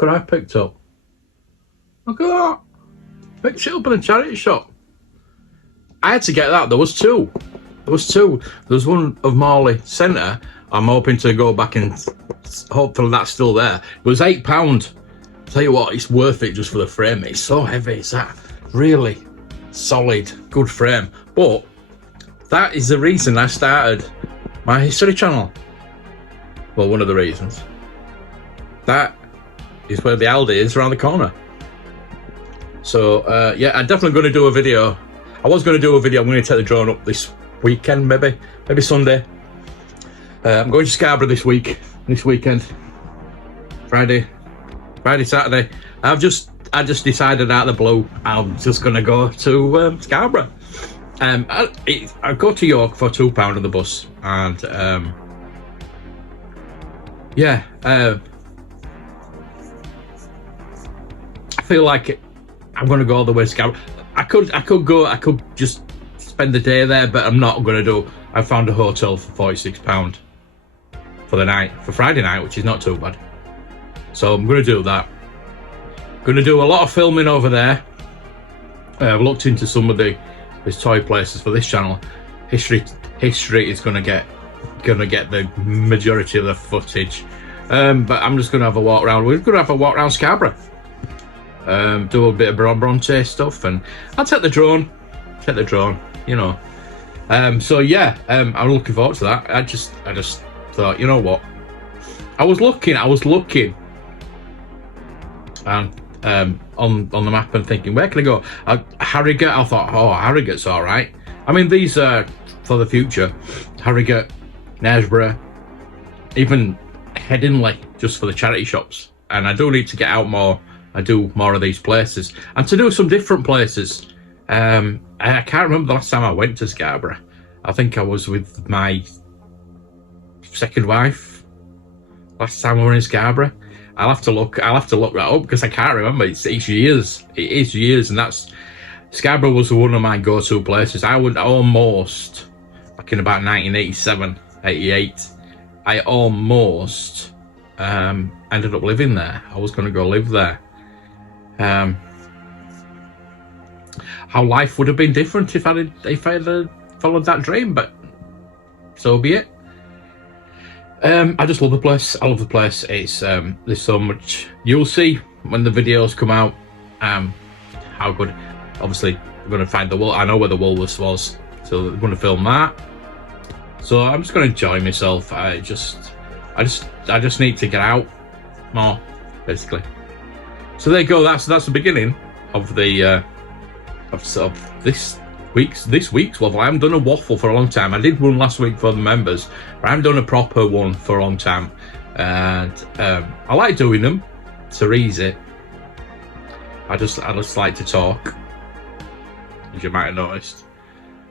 Look what I picked up. Look at that. Picked it up in a charity shop. I had to get that. There was two. There's one of Morley Centre. I'm hoping to go back and hopefully that's still there. It was £8. Tell you what, it's worth it just for the frame. It's so heavy. It's that really solid, good frame. But that is the reason I started my history channel. Well, one of the reasons. That is where the Aldi is around the corner. So yeah, I'm definitely going to do a video. I was going to do a video. I'm going to take the drone up this weekend, maybe Sunday. I'm going to Scarborough this weekend, Friday, Saturday. I just decided out of the blue I'm just going to go to Scarborough. I go to York for £2 on the bus, and yeah, I feel like I'm going to go all the way to Scarborough. I could just spend the day there, but I'm not going to do. I found a hotel for £46 for the night, for Friday night, which is not too bad. So I'm going to do that. Going to do a lot of filming over there. I've looked into some of these toy places for this channel. History is going to get the majority of the footage. But I'm just going to have a walk around. We're going to have a walk around Scarborough. Do a bit of Bronte stuff, and I'll take the drone, you know. So yeah, I'm looking forward to that. I just thought, you know what, I was looking and on the map and thinking, where can I go? Harrogate. I thought, oh, Harrogate's all right. I mean, these are for the future. Harrogate, Knaresborough, even Headingley, just for the charity shops. And I do need to get out more. I do more of these places, and to do some different places. I can't remember the last time I went to Scarborough. I think I was with my second wife last time we were in Scarborough. I'll have to look that up because I can't remember. It's years. It is years, and that's Scarborough was one of my go-to places. I would almost, back in about 1987, 88, I almost ended up living there. I was going to go live there. How life would have been different if I had followed that dream, but so be it. I just love the place. I love the place. It's there's so much. You'll see when the videos come out how good. Obviously, we're going to find the wool. I know where the Woolworths was, so we're going to film that. So I'm just going to enjoy myself. I just need to get out more, basically. So there you go. That's the beginning of the of this week's waffle. I haven't done a waffle for a long time. I did one last week for the members, but I haven't done a proper one for a long time. And I like doing them. It's easy. I just like to talk, as you might have noticed.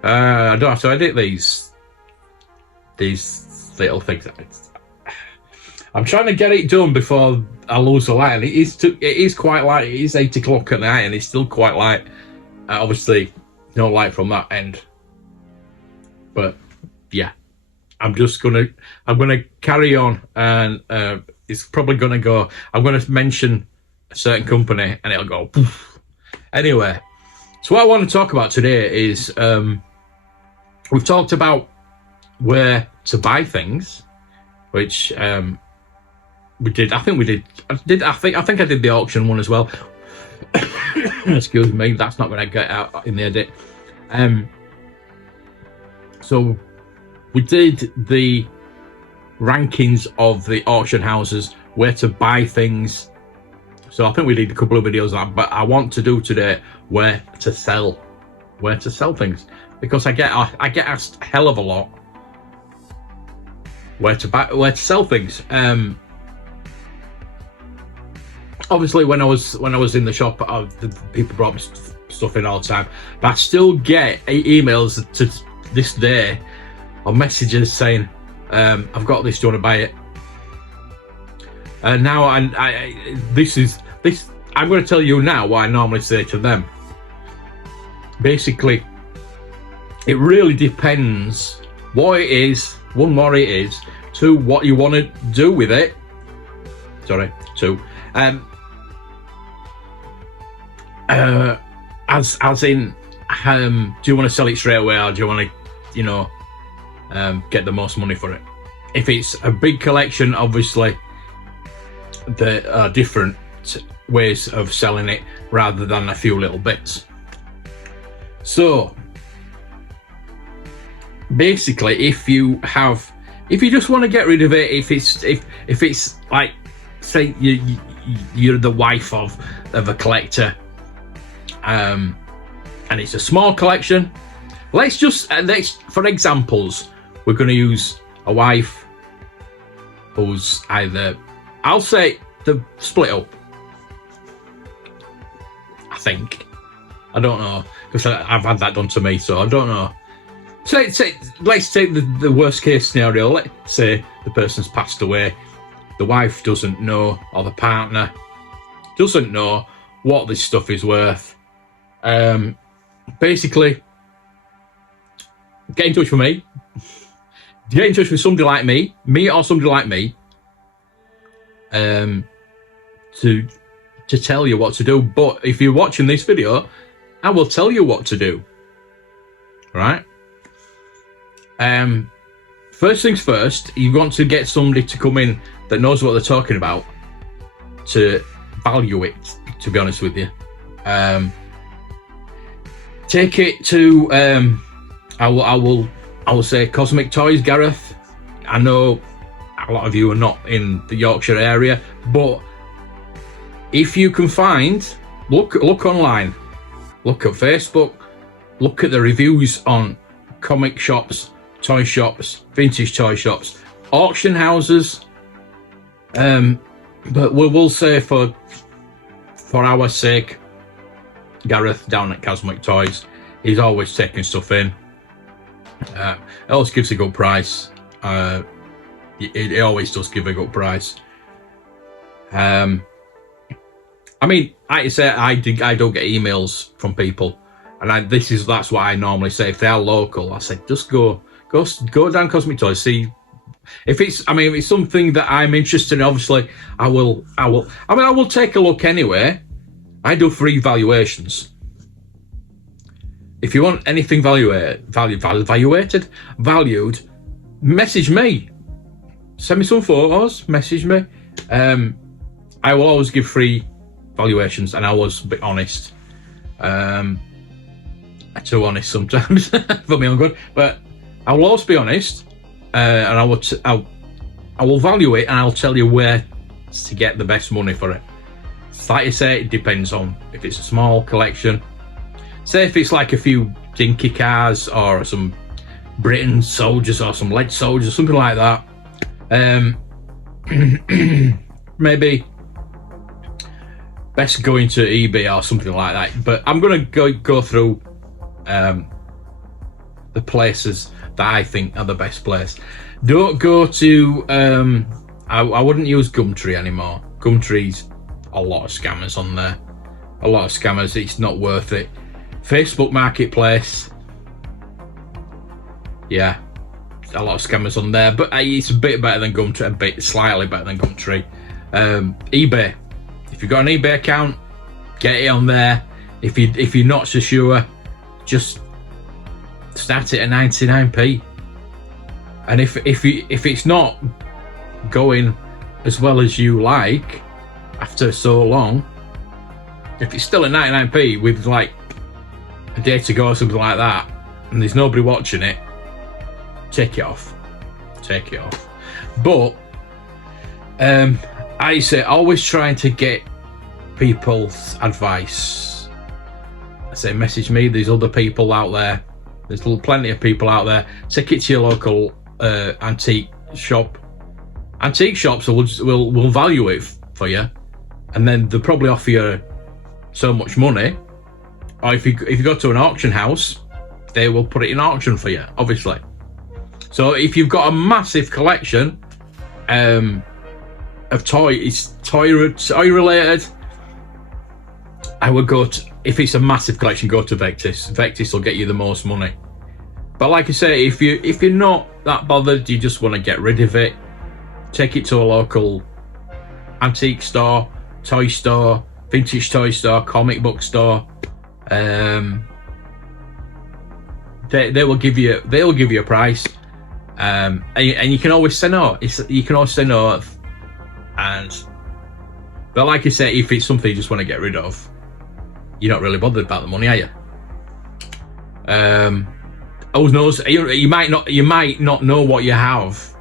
I don't have to edit these little things. I'm trying to get it done before I lose the light, and it is quite light. It is 8 o'clock at night, and it's still quite light. Obviously, no light from that end. But yeah, I'm gonna carry on, and it's probably gonna go. I'm gonna mention a certain company, and it'll go poof. Anyway, so what I want to talk about today is we've talked about where to buy things, which we did. I think I did the auction one as well. Excuse me, that's not going to get out in the edit. So we did the rankings of the auction houses, where to buy things. So I think we did a couple of videos on that, but I want to do today where to sell things, because I get asked a hell of a lot where to sell things. Obviously, when I was in the shop, the people brought me stuff in all the time, but I still get emails to this day or messages saying, "I've got this. Do you want to buy it?" And now I'm going to tell you now what I normally say to them. Basically, it really depends what it is. One, what it is. Two, what you want to do with it. Sorry. Two. as in, do you want to sell it straight away, or do you want to, get the most money for it? If it's a big collection, obviously there are different ways of selling it rather than a few little bits. So basically, if you just want to get rid of it, if it's like, say you're the wife of a collector, and it's a small collection, let's for examples, we're going to use a wife who's either, I'll say, the split up. I think, I don't know, because I've had that done to me, so I don't know. So let's take the worst case scenario. Let's say the person's passed away, the wife doesn't know, or the partner doesn't know what this stuff is worth. Basically, get in touch with me. Get in touch with somebody like me or somebody like me, to tell you what to do. But if you're watching this video, I will tell you what to do. Right? First things first, you want to get somebody to come in that knows what they're talking about to value it, to be honest with you. Take it to I will say Cosmic Toys, Gareth. I know a lot of you are not in the Yorkshire area, but if you can find, look online, look at Facebook, look at the reviews on comic shops, toy shops, vintage toy shops, auction houses. But we'll say for our sake, Gareth down at Cosmic Toys, he's always taking stuff in. It always gives a good price. It always does give a good price. I mean, like I say, I do get emails from people, and that's what I normally say. If they are local, I say just go down Cosmic Toys, see if it's something that I'm interested in. Obviously, I will take a look anyway. I do free valuations. If you want anything valued, message me. Send me some photos, message me. I will always give free valuations, and I always be honest. Too honest sometimes for me own good, but I will always be honest, and I will value it, and I'll tell you where to get the best money for it. Like I say, it depends on if it's a small collection. Say if it's like a few dinky cars or some Britain soldiers or some lead soldiers, something like that. Maybe best go into eBay or something like that. But I'm gonna go through the places that I think are the best place. Don't go to I wouldn't use Gumtree anymore. Gumtree's a lot of scammers on there. A lot of scammers. It's not worth it. Facebook Marketplace, yeah, a lot of scammers on there, but it's a bit better than Gumtree, a bit slightly better than Gumtree. eBay, if you've got an eBay account, get it on there. If you're not so sure, just start it at 99p. And if it's not going as well as you like after so long, if it's still at 99p with like a day to go or something like that, and there's nobody watching it, take it off. But I say always trying to get people's advice. I say message me. There's other people out there. There's plenty of people out there. Take it to your local antique shop. Antique shops will value it for you, and then they'll probably offer you so much money. Or if you go to an auction house, they will put it in auction for you, obviously. So if you've got a massive collection of toys, toy related, I would go to, if it's a massive collection, go to Vectis. Vectis will get you the most money. But like I say, if you're not that bothered, you just want to get rid of it, take it to a local antique store, toy store, vintage toy store, comic book store. They will give you a price, and you can always say no. You can always say no, but like I say, if it's something you just want to get rid of, you're not really bothered about the money, are you? Who knows? You might not know what you have,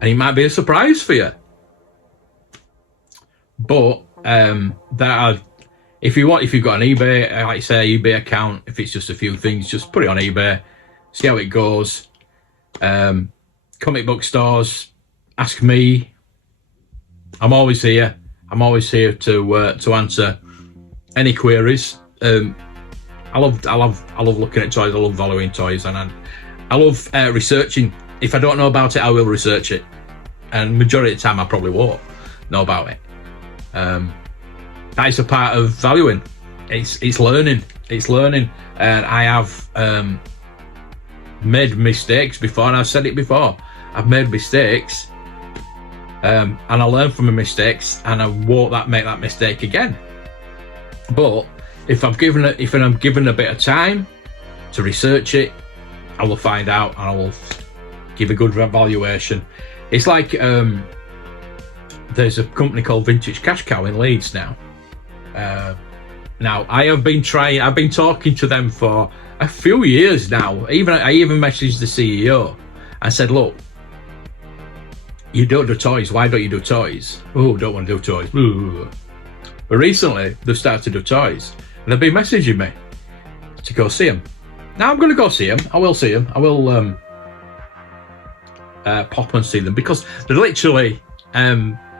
and it might be a surprise for you. But if you've got an eBay, like I say, eBay account, if it's just a few things, just put it on eBay, see how it goes. Comic book stores, ask me. I'm always here. I'm always here to answer any queries. I love looking at toys. I love valuing toys, and I love researching. If I don't know about it, I will research it, and majority of the time I probably won't know about it. That is a part of valuing. It's learning. And I have made mistakes before, and I've said it before. I've made mistakes, and I learn from my mistakes, and I won't make that mistake again. But if I'm given a bit of time to research it, I will find out, and I will give a good evaluation. It's like there's a company called Vintage Cash Cow in Leeds now. Now I've been talking to them for a few years now. I even messaged the CEO. I said, look, you don't do toys. Why don't you do toys? Oh, don't want to do toys. Ooh. But recently they've started to do toys, and they've been messaging me to go see them. Now I'm going to go see them. I will see them. I will pop and see them, because they're literally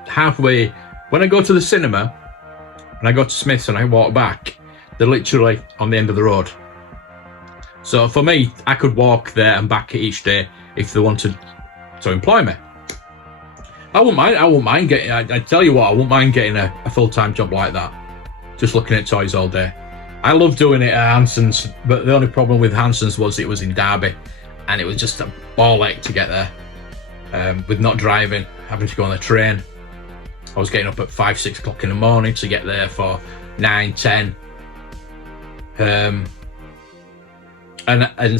halfway. When I go to the cinema and I go to Smith's and I walk back, they're literally on the end of the road. So for me, I could walk there and back each day if they wanted to employ me. I wouldn't mind getting. I tell you what, I wouldn't mind getting a full-time job like that, just looking at toys all day. I love doing it at Hanson's, but the only problem with Hanson's was it was in Derby, and it was just a ball ache to get there. With not driving, having to go on the train. I was getting up at 5-6 o'clock in the morning to get there for 9-10. And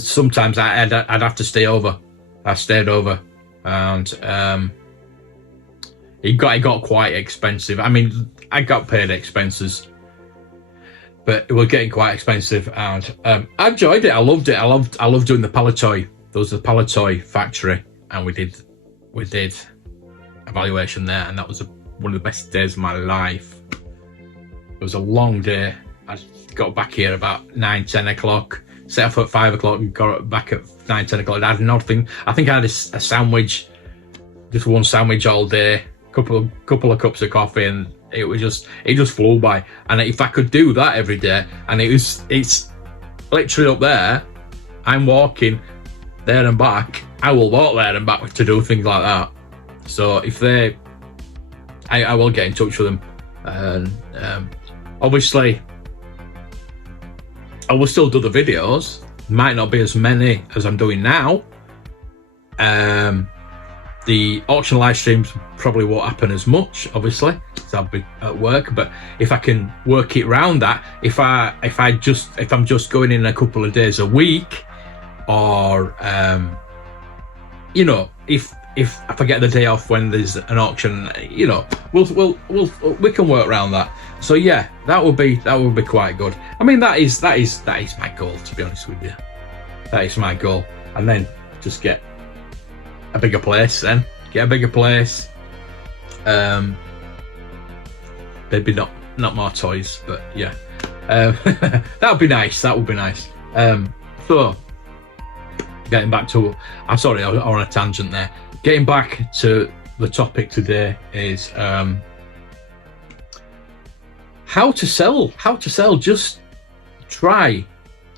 sometimes I'd have to stay over. I stayed over, and it got quite expensive. I mean, I got paid expenses, but it was getting quite expensive, and I enjoyed it. I loved it. I loved doing the Palatoy. There was the Palatoy factory, and we did evaluation there, and that was one of the best days of my life. It was a long day. I got back here about 9-10 o'clock, set off at 5 o'clock, and got back at 9-10 o'clock. I had nothing. I think I had a sandwich, just one sandwich all day, couple of cups of coffee, and it just flew by. And if I could do that every day, and it's literally up there, I'm walking there and back. I will walk there and back to do things like that. So if I will get in touch with them, and obviously I will still do the videos. Might not be as many as I'm doing now. The auction live streams probably won't happen as much, obviously, because I'll be at work. But if I can work it around that, if I'm just going in a couple of days a week, or if I get the day off when there's an auction, we can work around that. So yeah, that would be quite good. I mean, that is my goal, to be honest with you. That is my goal, and then just get a bigger place. Maybe not more toys, but yeah, that would be nice. So getting back to, I'm sorry, I was on a tangent there. Getting back to the topic today is how to sell. Just try.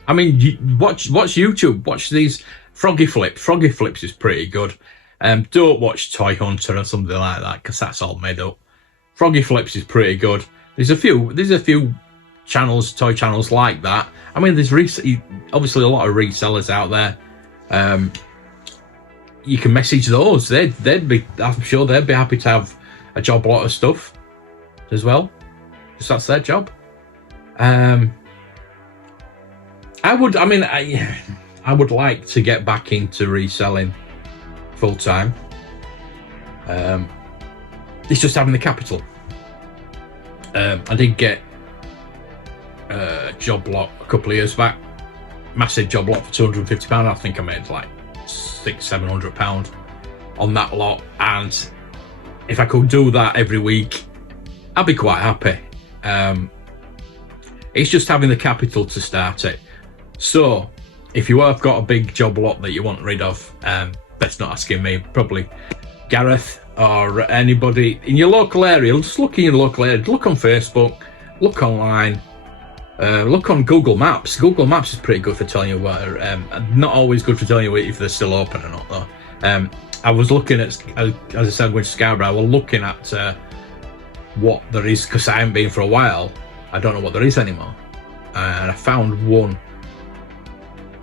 I mean, watch YouTube. Watch these Froggy Flips. Froggy Flips is pretty good. Don't watch Toy Hunter or something like that, because that's all made up. Froggy Flips is pretty good. There's a few channels, toy channels like that. I mean, there's obviously a lot of resellers out there. You can message those. I'm sure they'd be happy to have a job lot of stuff as well. because that's their job. I would like to get back into reselling full time. It's just having the capital. I did get a job lot a couple of years back, massive job lot for £250. I think I made like £600-700 on that lot, and if I could do that every week, I'd be quite happy. It's just having the capital to start it. So if you have got a big job lot that you want rid of, best not asking me, probably Gareth or anybody in your local area. Just look in your local area, look on Facebook, look online, look on Google Maps. Google Maps is pretty good for telling you where, not always good for telling you if they're still open or not though. I was looking at, as I said, with Scarborough, I was looking at what there is, because I haven't been for a while. I don't know what there is anymore. And I found one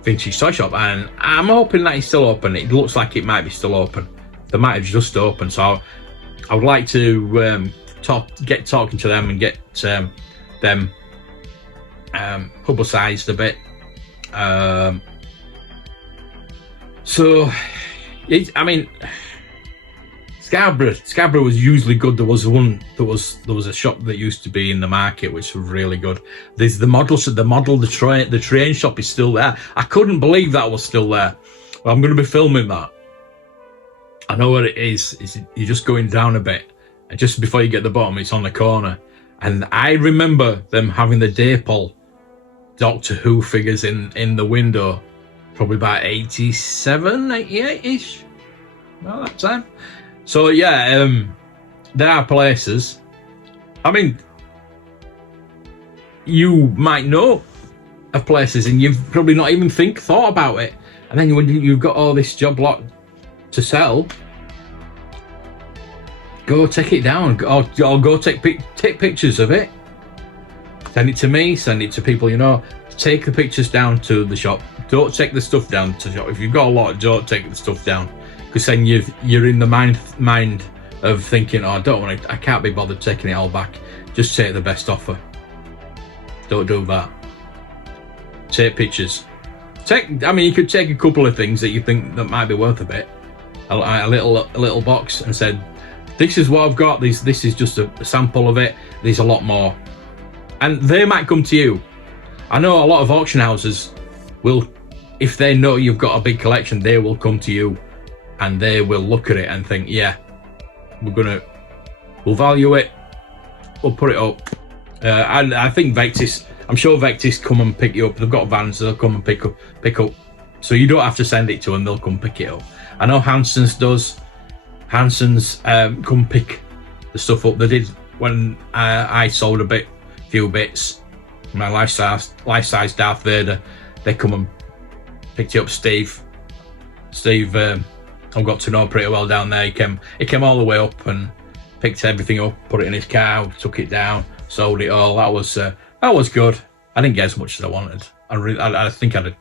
vintage toy shop, and I'm hoping that it's still open. It looks like it might be still open. They might have just opened, so I would like to get talking to them and get them publicised a bit. Scarborough was usually good. There was a shop that used to be in the market which was really good. There's the train shop is still there. I couldn't believe that was still there. Well, I'm going to be filming that. I know where it is. You're just going down a bit, and just before you get the bottom, it's on the corner. And I remember them having the Dapol Doctor Who figures in the window, probably about 87, 88-ish. Well, that time. So yeah, there are places. I mean, you might know of places and you've probably not even thought about it. And then when you've got all this job lot to sell, go take it down, or go take pictures of it. Send it to me, send it to people you know. Take the pictures down to the shop. Don't take the stuff down to the shop. If you've got a lot, don't take the stuff down. Because then you're in the mind of thinking, oh, I can't be bothered taking it all back. Just take the best offer. Don't do that. Take pictures. You could take a couple of things that you think that might be worth a bit. A little box, and said, this is what I've got. This is just a sample of it. There's a lot more, and they might come to you. I know a lot of auction houses will, if they know you've got a big collection, they will come to you. And they will look at it and think, yeah, we'll value it, we'll put it up. And I think I'm sure Vectis come and pick you up. They've got vans, they'll come and pick up. So you don't have to send it to them, they'll come pick it up. I know Hanson's does. Hanson's come pick the stuff up. They did when I sold a few bits. My life-size Darth Vader, they come and picked it up. Steve, I've got to know pretty well down there. He came all the way up and picked everything up, put it in his car, took it down, sold it all. That was good. I didn't get as much as I wanted. I think I'd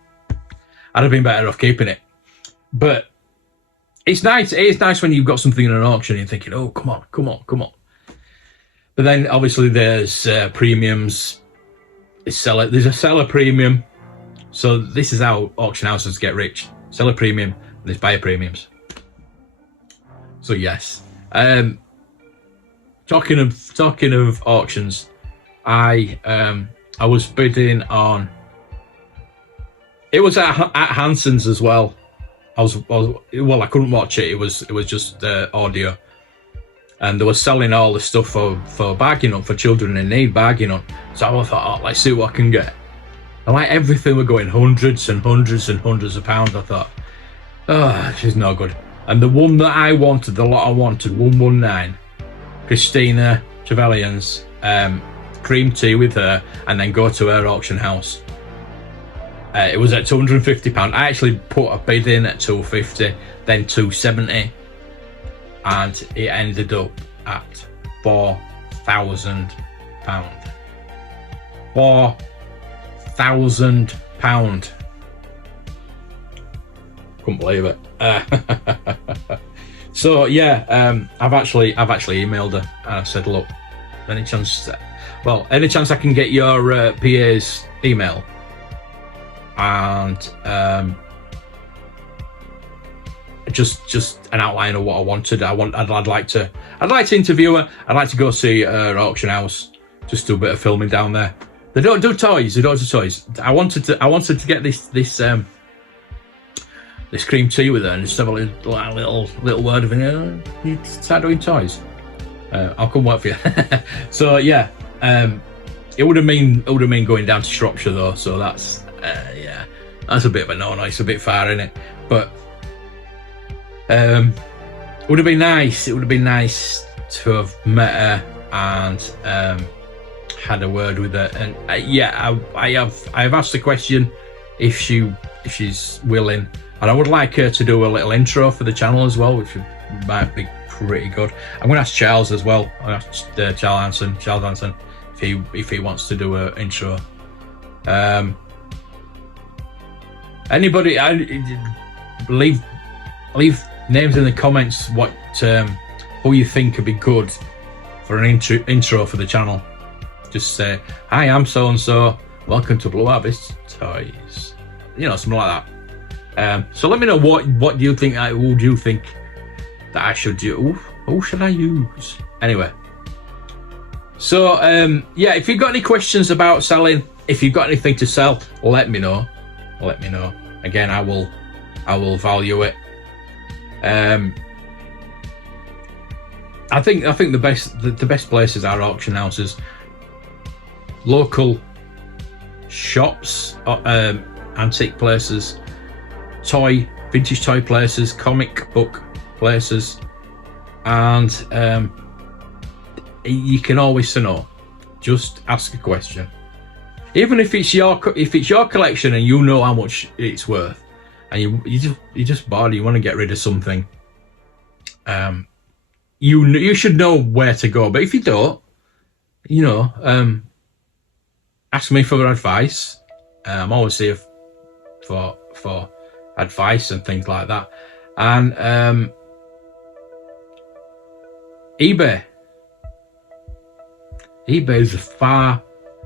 have been better off keeping it. But it's nice. It is nice when you've got something in an auction and you're thinking, oh, come on. But then obviously there's premiums. There's a seller premium. So this is how auction houses get rich. Seller premium, and there's buyer premiums. So yes, talking of auctions, I was bidding on. It was at Hanson's as well. I couldn't watch it. It was just audio, and they were selling all the stuff for bargain hunt, for children in need, bargain hunt. So I thought, let's see what I can get. And like everything were going hundreds and hundreds and hundreds of pounds. I thought, this is no good. And the one that I wanted, the lot I wanted, 119, Christina Trevelyan's cream tea with her, and then go to her auction house. It was at £250. I actually put a bid in at £250, then £270, and it ended up at £4,000. £4,000. Couldn't believe it. So yeah, I've actually emailed her and I said, look, Any chance I can get your PA's email and just an outline of what I wanted. I'd like to interview her. I'd like to go see her auction house, just do a bit of filming down there. They don't do toys. I wanted to get this cream tea with her and just have a little word of it. You start doing toys. I'll come work for you. So yeah, it would have been going down to Shropshire though. So that's a bit of a no. It's a bit far, isn't it? But it would have been nice. It would have been nice to have met her and had a word with her. And I have asked the question if she's willing, and I would like her to do a little intro for the channel as well, which might be pretty good. I'm going to ask Charles as well. I asked Charles Hanson if he wants to do an intro. Anybody, leave names in the comments what who you think could be good for an intro for the channel. Just say, hi, I'm so and so, welcome to Blue Harvest Toys, something like that. So let me know what do you think, who do you think that I should do, who should I use? Anyway, so if you've got any questions about selling, if you've got anything to sell, let me know. Again, I will value it. I think the best places are auction houses, local shops, antique places, vintage toy places, comic book places, and you can always say no. Just ask a question, even if it's your collection and you know how much it's worth, and you just bored, you want to get rid of something. You should know where to go. But if you don't, ask me for advice. I'm always here for advice and things like that. And eBay is far.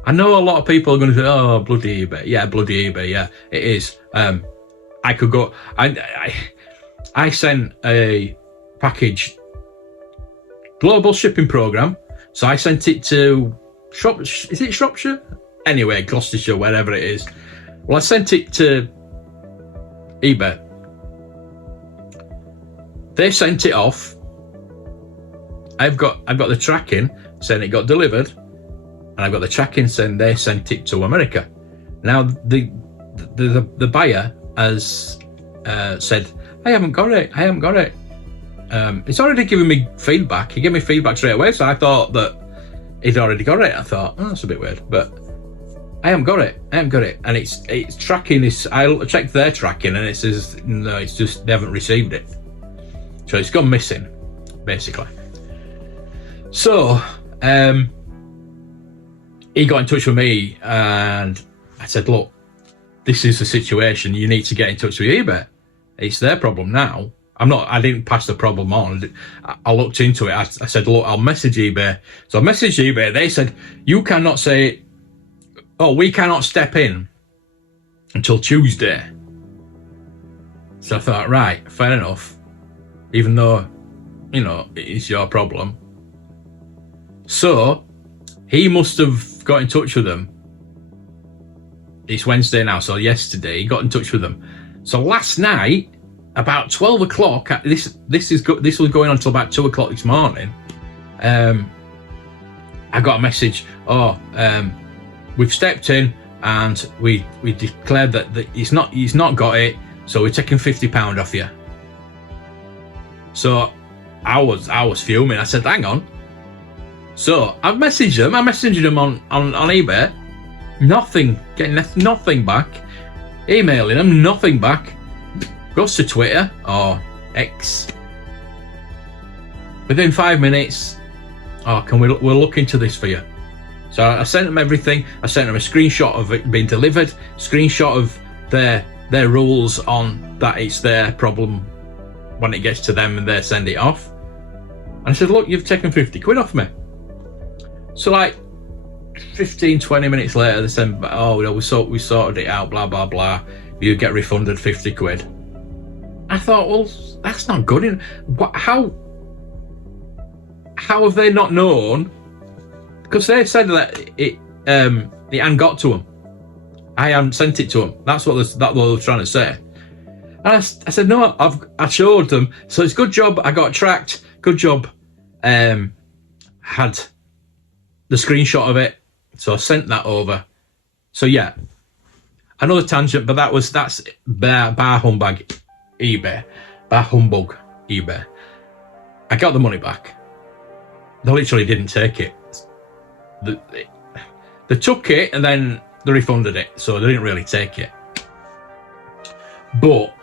I know a lot of people are going to say, "Oh, bloody eBay!" Yeah, bloody eBay. Yeah, it is. I could go. I sent a package, global shipping program. So I sent it to is it Shropshire? Anyway, Gloucestershire, wherever it is. Well, I sent it to eBay. They sent it off. I've got the tracking saying it got delivered, and I've got the tracking saying they sent it to America. Now the buyer has said, I haven't got it. It's already given me feedback. He gave me feedback straight away, so I thought that he'd already got it. I thought, that's a bit weird, but I haven't got it. And it's tracking this. I checked their tracking, and it says no, it's just they haven't received it. So it's gone missing, basically. So he got in touch with me, and I said, look, this is the situation. You need to get in touch with eBay. It's their problem now. I didn't pass the problem on. I looked into it. I said, look, I'll message eBay. So I messaged eBay. They said, you cannot say, we cannot step in until Tuesday. So I thought, right, fair enough. Even though, it's your problem. So he must have got in touch with them. It's Wednesday now, so yesterday he got in touch with them. So last night, about 12 o'clock, this was going on until about 2 o'clock this morning. I got a message. We've stepped in and we declared that he's not got it, so we're taking £50 off you. So I was fuming. I said, hang on. So I've messaged them. I messaged them on eBay. Nothing, getting nothing back. Emailing them, nothing back. Goes to Twitter or X. Within 5 minutes, we'll look into this for you. So I sent them everything. I sent them a screenshot of it being delivered, screenshot of their rules on that it's their problem when it gets to them and they send it off. And I said, look, you've taken 50 quid off me. So like 15-20 minutes later, they said, oh, we sorted it out, blah blah blah, you get refunded 50 quid. I thought, well, that's not good. How have they not known? Because they said that it hadn't got to them. I hadn't sent it to them. That's what they were trying to say. And I said, no, I showed them. So it's good job I got tracked. Good job had the screenshot of it. So I sent that over. So yeah, another tangent, but that's bar humbug eBay. Bar humbug eBay. I got the money back. They literally didn't take it. They took it and then they refunded it, so they didn't really take it. But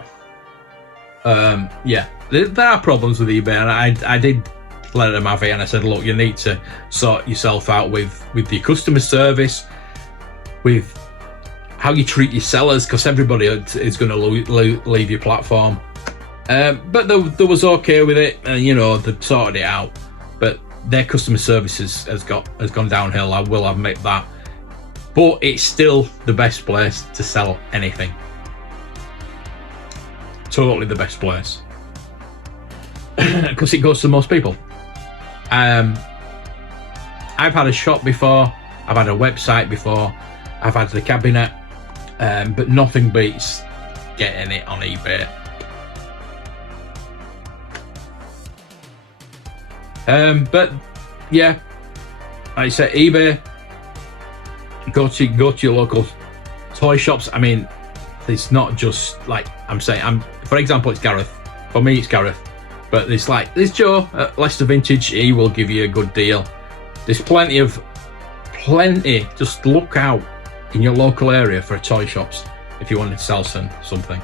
yeah, there are problems with eBay, and I did let them have it, and I said, look, you need to sort yourself out with your customer service, with how you treat your sellers, because everybody is going to leave your platform. But they was okay with it, and you know, they sorted it out. But their customer service has gone downhill. I will admit that. But it's still the best place to sell anything. Totally the best place. Because it goes to most people. I've had a shop before. I've had a website before. I've had the cabinet. But nothing beats getting it on eBay. But yeah, like I said, eBay. Go to your local toy shops. I mean, it's not just like I'm saying. For example, it's Gareth. For me, it's Gareth. But it's like there's Joe at Leicester Vintage. He will give you a good deal. There's plenty. Just look out in your local area for toy shops if you wanted to sell something.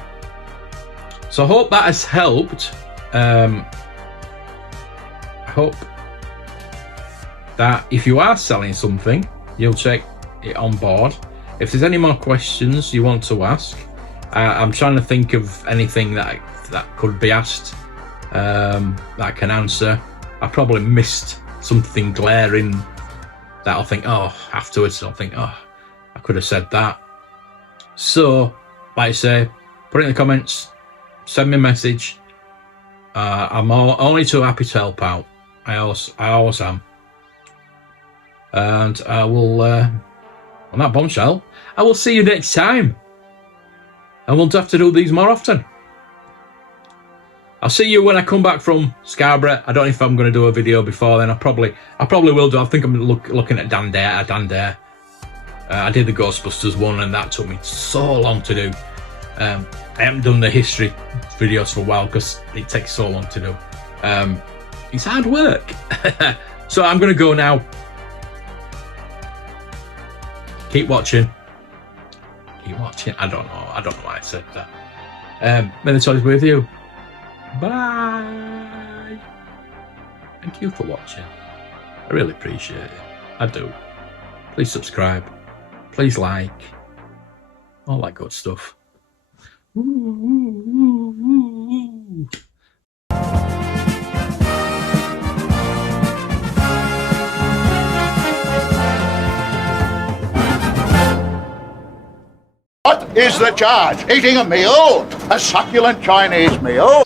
So I hope that has helped. I hope that if you are selling something, you'll take it on board. If there's any more questions you want to ask, I'm trying to think of anything that could be asked that I can answer. I probably missed something glaring that I'll think, oh, afterwards I'll think, oh, I could have said that. So, like I say, put it in the comments, send me a message. I'm only too happy to help out. I always am. And I will, on that bombshell, I will see you next time. And we'll have to do these more often. I'll see you when I come back from Scarborough. I don't know if I'm going to do a video before then. I probably will do. I think I'm looking at Dandare. I did the Ghostbusters one, and that took me so long to do. I haven't done the history videos for a while because it takes so long to do. It's hard work. So I'm going to go now. Keep watching. I don't know why I said that. May the toys be with you. Bye. Thank you for watching. I really appreciate it. I do. Please subscribe. Please like. All that good stuff. Ooh. What is the charge? Eating a meal? A succulent Chinese meal?